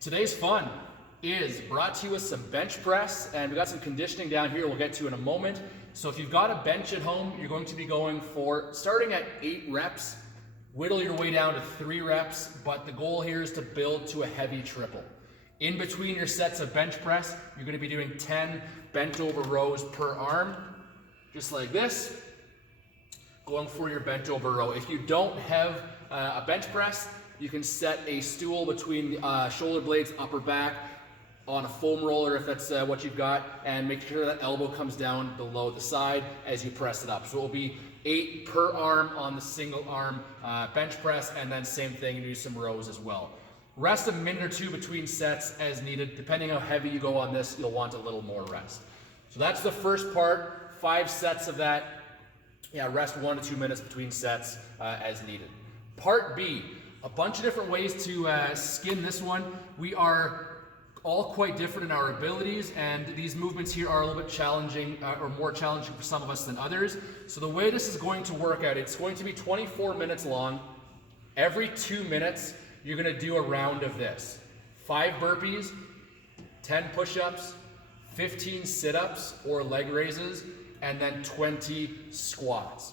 Today's fun is brought to you with some bench press, and we got some conditioning down here we'll get to in a moment. So if you've got a bench at home, you're going to be going for starting at 8 reps, whittle your way down to 3 reps, but the goal here is to build to a heavy triple. In between your sets of bench press, you're going to be doing 10 bent over rows per arm, just like this, going for your bent over row. If you don't have a bench press, you can set a stool between the shoulder blades, upper back, on a foam roller if that's what you've got, and make sure that elbow comes down below the side as you press it up. So it will be 8 per arm on the single arm bench press, and then same thing, you do some rows as well. Rest a minute or 2 between sets as needed. Depending how heavy you go on this, you'll want a little more rest. So that's the first part, 5 sets of that. Yeah, rest 1 to 2 minutes between sets as needed. Part B, a bunch of different ways to skin this one. We are all quite different in our abilities, and these movements here are a little bit challenging or more challenging for some of us than others. So the way this is going to work out, it's going to be 24 minutes long. Every 2 minutes, you're going to do a round of this. 5 burpees, 10 push-ups, 15 sit-ups or leg raises, and then 20 squats.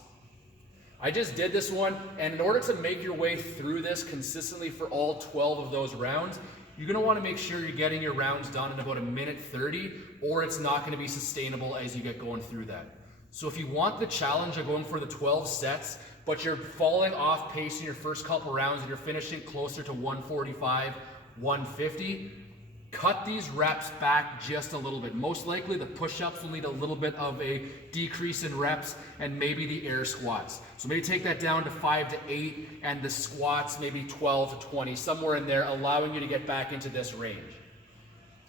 I just did this one, and in order to make your way through this consistently for all 12 of those rounds, you're going to want to make sure you're getting your rounds done in about 1:30, or it's not going to be sustainable as you get going through that. So if you want the challenge of going for the 12 sets, but you're falling off pace in your first couple rounds and you're finishing closer to 145, 150, cut these reps back just a little bit. Most likely the push-ups will need a little bit of a decrease in reps, and maybe the air squats. So maybe take that down to 5 to 8, and the squats maybe 12 to 20, somewhere in there, allowing you to get back into this range.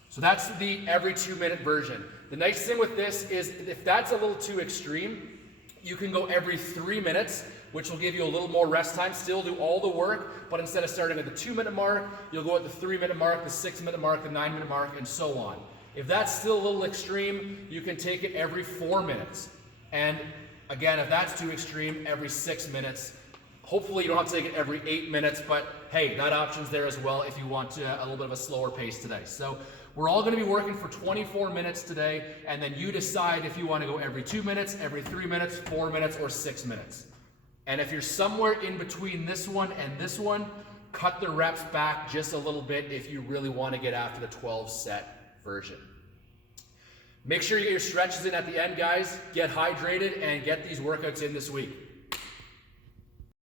So that's the every 2 minute version. The nice thing with this is if that's a little too extreme, you can go every 3 minutes, which will give you a little more rest time, still do all the work, but instead of starting at the 2 minute mark, you'll go at the 3 minute mark, the 6 minute mark, the 9 minute mark, and so on. If that's still a little extreme, you can take it every 4 minutes. And again, if that's too extreme, every 6 minutes. Hopefully you don't have to take it every 8 minutes, but hey, that option's there as well if you want a little bit of a slower pace today. So we're all going to be working for 24 minutes today, and then you decide if you want to go every 2 minutes, every 3 minutes, 4 minutes, or 6 minutes. And if you're somewhere in between this one and this one, cut the reps back just a little bit if you really want to get after the 12 set version. Make sure you get your stretches in at the end, guys. Get hydrated and get these workouts in this week.